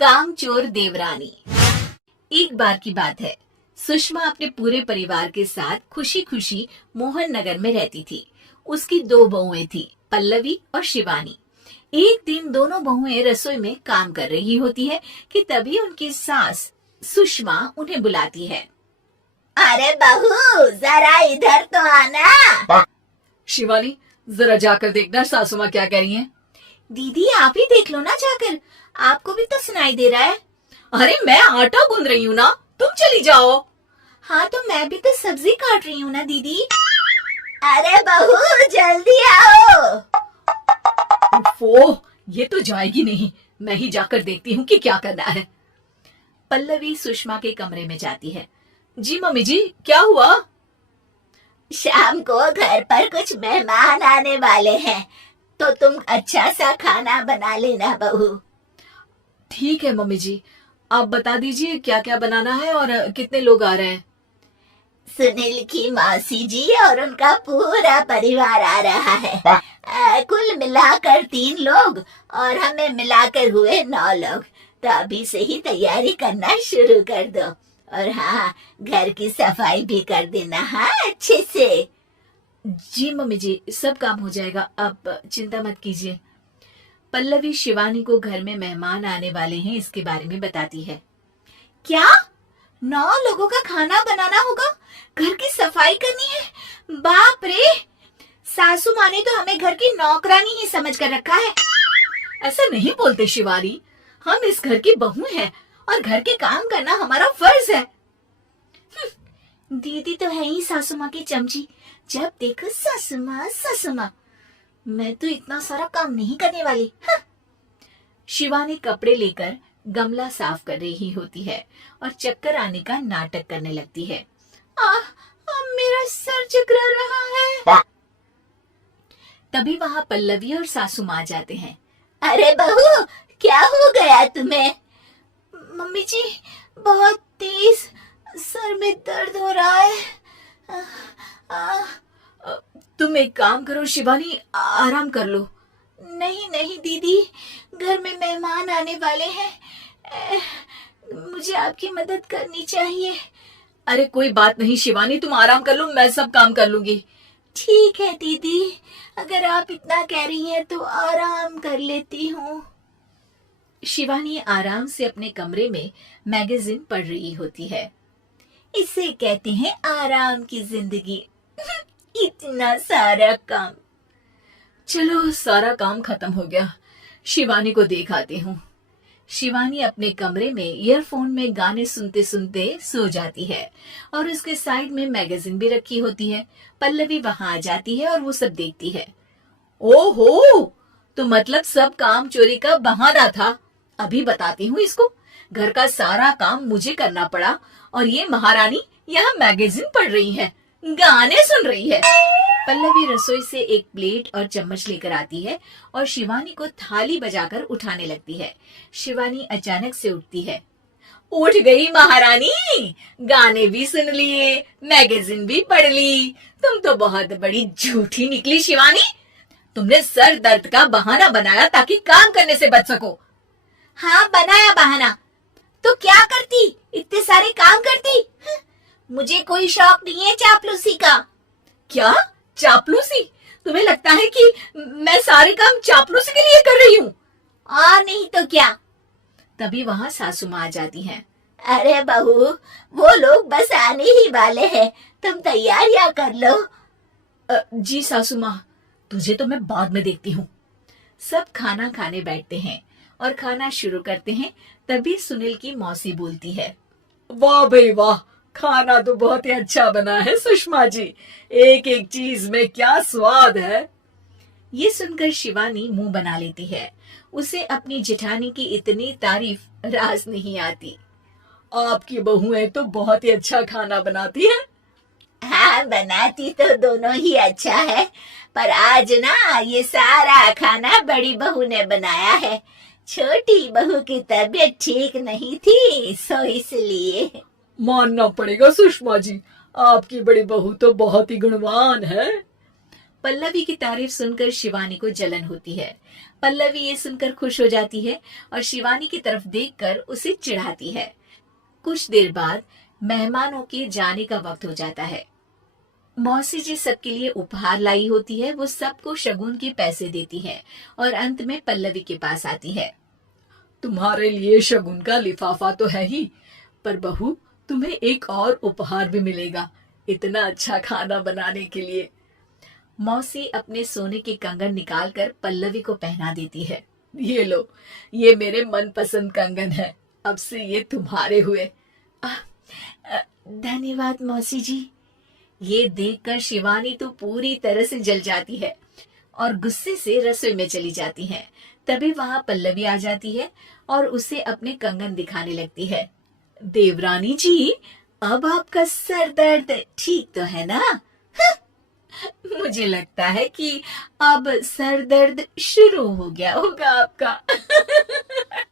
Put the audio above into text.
कामचोर देवरानी। एक बार की बात है, सुषमा अपने पूरे परिवार के साथ खुशी खुशी मोहन नगर में रहती थी। उसकी दो बहुएं थी, पल्लवी और शिवानी। एक दिन दोनों बहुएं रसोई में काम कर रही होती है कि तभी उनकी सास सुषमा उन्हें बुलाती है। अरे बहू, जरा इधर तो आना। शिवानी, जरा जाकर देखना सासू माँ क्या कह रही हैं। दीदी आप ही देख लो ना जाकर, आपको भी तो सुनाई दे रहा है। अरे मैं आटा गूंद रही हूँ ना, तुम चली जाओ। हाँ तो मैं भी तो सब्जी काट रही हूँ ना दीदी। अरे बहू जल्दी आओ। ओफो, ये तो जाएगी नहीं। मैं ही जाकर देखती हूँ कि क्या करना है। पल्लवी सुषमा के कमरे में जाती है। जी मम्मी जी, क्या हुआ? शाम को घर पर कुछ मेहमान आने वाले हैं, तो तुम अच्छा सा खाना बना लेना बहू। ठीक है मम्मी जी, आप बता दीजिए क्या क्या बनाना है और कितने लोग आ रहे हैं। सुनील की मौसी जी और उनका पूरा परिवार आ रहा है। कुल मिलाकर 3 लोग और हमें मिलाकर हुए 9 लोग। तो अभी से ही तैयारी करना शुरू कर दो। और हाँ, घर की सफाई भी कर देना, हाँ अच्छे से। जी मम्मी जी, सब काम हो जाएगा, आप चिंता मत कीजिए। पल्लवी शिवानी को घर में मेहमान आने वाले हैं इसके बारे में बताती है। क्या 9 लोगों का खाना बनाना होगा, घर की सफाई करनी है? बाप रे, सासू माँ ने तो हमें घर की नौकरानी ही समझ कर रखा है। ऐसा नहीं बोलते शिवानी, हम इस घर की बहू हैं और घर के काम करना हमारा फर्ज है। दीदी तो है ही सासू माँ की चमची, जब देखो सासू माँ सासू माँ। मैं तो इतना सारा काम नहीं करने वाली। शिवानी कपड़े लेकर गमला साफ कर रही होती है और चक्कर आने का नाटक करने लगती है। मेरा सर चकरा रहा है। तभी वहाँ पल्लवी और सासू माँ जाते हैं। अरे बहू, क्या हो गया तुम्हें? मम्मी जी, बहुत तेज सर में दर्द हो रहा है। तुम एक काम करो शिवानी, आराम कर लो। नहीं नहीं दीदी, घर में मेहमान आने वाले हैं, मुझे आपकी मदद करनी चाहिए। अरे कोई बात नहीं शिवानी, तुम आराम कर लो, मैं सब काम कर लूंगी। ठीक है दीदी, अगर आप इतना कह रही हैं तो आराम कर लेती हूँ। शिवानी आराम से अपने कमरे में मैगजीन पढ़ रही होती है। इसे कहते हैं आराम की जिंदगी। इतना सारा काम। चलो सारा काम खत्म हो गया, शिवानी को देख आती हूँ। शिवानी अपने कमरे में ईयरफोन में गाने सुनते सुनते सो जाती है और उसके साइड में मैगजीन भी रखी होती है। पल्लवी वहां आ जाती है और वो सब देखती है। ओहो, तो मतलब सब काम चोरी का बहाना था। अभी बताती हूँ इसको। घर का सारा काम मुझे करना पड़ा और ये महारानी यहाँ मैगजीन पढ़ रही है, गाने सुन रही है। पल्लवी रसोई से एक प्लेट और चम्मच लेकर आती है और शिवानी को थाली बजाकर उठाने लगती है। शिवानी अचानक से उठती है। उठ गई महारानी, गाने भी सुन लिए, मैगजीन भी पढ़ ली। तुम तो बहुत बड़ी झूठी निकली शिवानी। तुमने सर दर्द का बहाना बनाया ताकि काम करने से बच सको। हाँ बनाया बहाना, तो क्या करती, इतने सारे काम करती। मुझे कोई शौक नहीं है चापलूसी का। क्या चापलूसी? तुम्हें लगता है कि मैं सारे काम चापलूसी के लिए कर रही हूँ? और नहीं तो क्या। तभी वहाँ सासू माँ आ जाती हैं। अरे बहू, वो लोग बस आने ही वाले हैं, तुम तैयारियां कर लो। जी सासू माँ, तुझे तो मैं बाद में देखती हूँ। सब खाना खाने बैठते हैं और खाना शुरू करते हैं। तभी सुनील की मौसी बोलती है। वाह भाई वाह, खाना तो बहुत ही अच्छा बना है सुषमा जी। एक एक चीज में क्या स्वाद है। ये सुनकर शिवानी मुंह बना लेती है। उसे अपनी जेठानी की इतनी तारीफ रास नहीं आती। आपकी बहुएं तो बहुत ही अच्छा खाना बनाती है। हाँ, बनाती तो दोनों ही अच्छा है, पर आज ना ये सारा खाना बड़ी बहू ने बनाया है। छोटी बहू की तबीयत ठीक नहीं थी, सो इसलिए। मानना पड़ेगा सुषमा जी, आपकी बड़ी बहू तो बहुत ही गुणवान है। पल्लवी की तारीफ सुनकर शिवानी को जलन होती है। पल्लवी ये सुनकर खुश हो जाती है और शिवानी की तरफ देखकर उसे चिढ़ाती है। कुछ देर बाद मेहमानों के जाने का वक्त हो जाता है। मौसी जी सबके लिए उपहार लाई होती है। वो सबको शगुन के पैसे देती है और अंत में पल्लवी के पास आती है। तुम्हारे लिए शगुन का लिफाफा तो है ही, पर बहू तुम्हें एक और उपहार भी मिलेगा इतना अच्छा खाना बनाने के लिए। मौसी अपने सोने के कंगन निकालकर पल्लवी को पहना देती है। ये लो, ये मेरे मनपसंद कंगन है, अब से ये तुम्हारे हुए। धन्यवाद मौसी जी। ये देखकर शिवानी तो पूरी तरह से जल जाती है और गुस्से से रसोई में चली जाती है। तभी वहां पल्लवी आ जाती है और उसे अपने कंगन दिखाने लगती है। देवरानी जी, अब आपका सर दर्द ठीक तो है ना? मुझे लगता है कि अब सर दर्द शुरू हो गया होगा आपका।